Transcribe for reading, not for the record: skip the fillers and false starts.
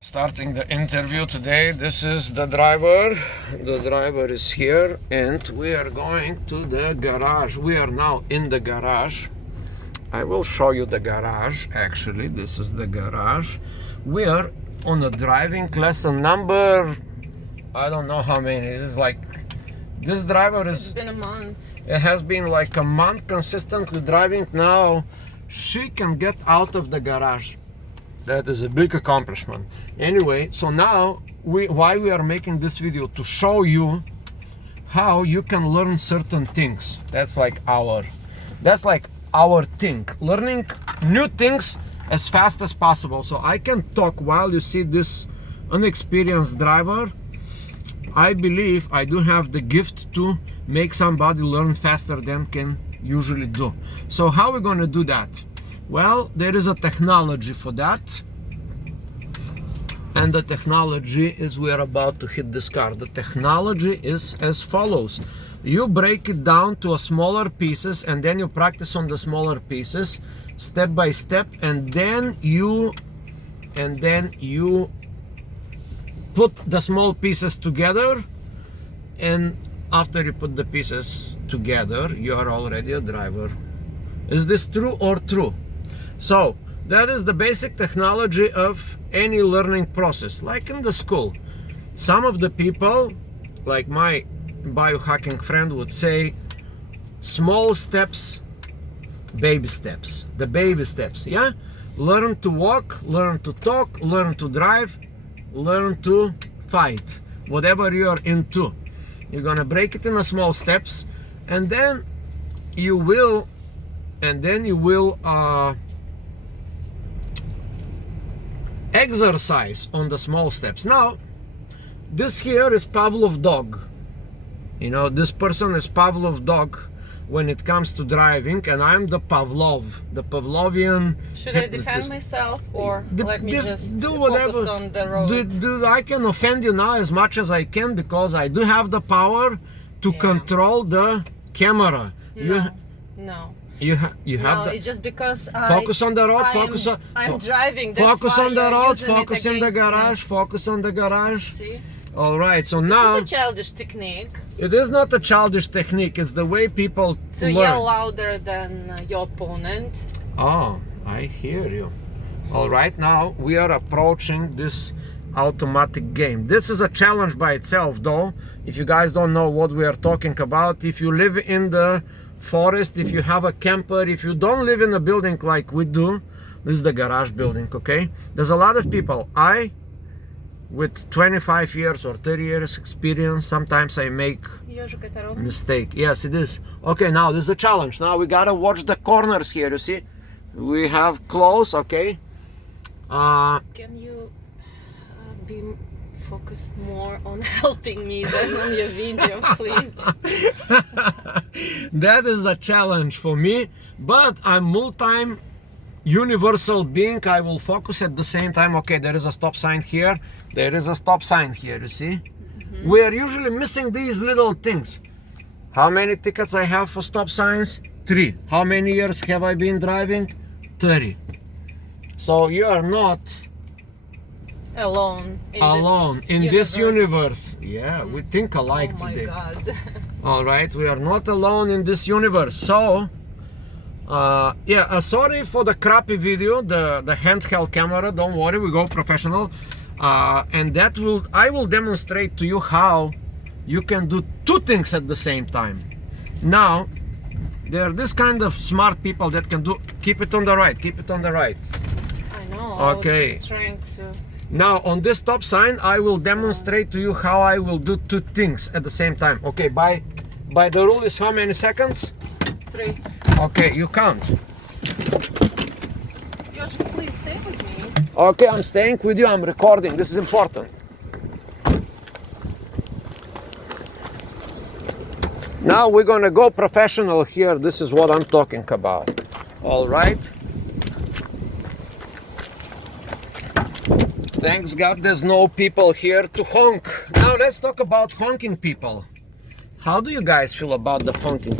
Starting the interview today. This is the driver. The driver is here and we are going to the garage. We are now in the garage. I will show you the garage. Actually, this is the garage. We are on a driving lesson number, I don't know how many. It is like, this driver is... It's been a month. It has been like a month consistently driving. Now she can get out of the garage. That is a big accomplishment. Anyway, so now why we are making this video, to show you how you can learn certain things. That's like our thing, learning new things as fast as possible. So I can talk while you see this unexperienced driver. I believe I do have the gift to make somebody learn faster than can usually do. So how are we going to do that? Well, there is a technology for that, and the technology is, we are about to hit this car. The technology is as follows. You break it down to a smaller pieces, and then you practice on the smaller pieces step by step, and then you put the small pieces together, and after you put the pieces together, you are already a driver. Is this true or true? So that is the basic technology of any learning process, like in the school. Some of the people, like my biohacking friend would say, small steps, baby steps, the baby steps. Yeah, learn to walk, learn to talk, learn to drive, learn to fight, whatever you are into. You're gonna break it into small steps, and then you will exercise on the small steps. Now, this here is Pavlov dog. You know, this person is Pavlov dog when it comes to driving, and I'm the Pavlovian. Should I defend myself, or let me just do focus whatever on the road? I can offend you now as much as I can, because I do have the power to control the camera. No. You have the... It's just because focus on the road. I'm driving. That's focus why on the road. using Focus it in the against garage. me. Focus on the garage. See? All right. So now This is a childish technique. it is not a childish technique. It's the way people To learn. yell louder than your opponent. Oh, I hear you. All right. Now we are approaching this automatic game. This is a challenge by itself, though. If you guys don't know what we are talking about, if you live in the forest, if you have a camper, if you don't live in a building like we do, this is the garage building, okay? There's a lot of people. I, with 25 years or 30 years experience, sometimes I make mistake. Yes, it is. Okay, now this is a challenge. Now we gotta watch the corners here, you see? We have close, okay? Can you be focused more on helping me than on your video, please? That is the challenge for me, but I'm multi-universal being. I will focus at the same time. Okay, there is a stop sign here. There is a stop sign here, you see? We are usually missing these little things. How many tickets I have for stop signs? 3. How many years have I been driving? 30. So you are not alone in this universe. Yeah, we think alike today. Oh my God. All right, we are not alone in this universe. So sorry for the crappy video, the handheld camera. Don't worry, we go professional, and I will demonstrate to you how you can do 2 things at the same time. Now there are this kind of smart people that can do, keep it on the right, keep it on the right. I know. Okay, I was just trying to... Now on this stop sign, I will demonstrate to you how I will do 2 things at the same time. Okay, by the rule is how many seconds? 3. Okay, you count. Josh, please stay with me. Okay, I'm staying with you. I'm recording. This is important. Now we're gonna go professional here. This is what I'm talking about. All right. Thanks God there's no people here to honk. Now let's talk about honking people. How do you guys feel about the honking?